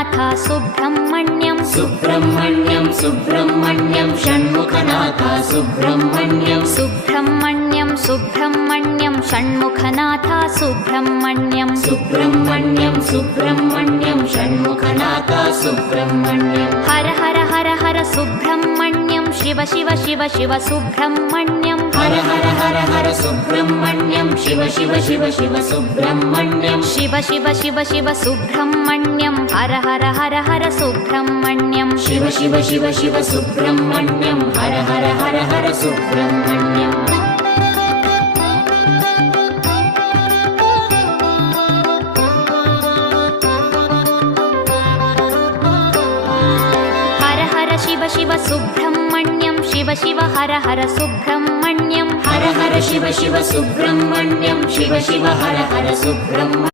Shanmukhanath Subrahmanyam Subrahmanyam Subrahmanyam Shanmukhanath Subrahmanyam Subrahmanyam Subrahmanyam Shanmukhanath Subrahmanyam Subrahmanyam Subrahmanyam Shanmukhanath Subrahmanyam Har Har Har Har Subrahmanyam Shiva Shiva Shiva Shiva Subrahmanyam Har Har Har Har Subrahmanyam Shiva Shiva Shiva Shiva Subrahmanyam Shiva Shiva Shiva Shiva Subrahmanyam Har Har Har Har Subrahmanyam Shiva Shiva Shiva Shiva Subrahmanyam Har Har Har Har Subrahmanyam Har Har Shiva Shiva Subrahmanyam Shiva Shiva Har Har Subrahmanyam Har Har Shiva Shiva Subrahmanyam Shiva Shiva Har Har Subrahmanyam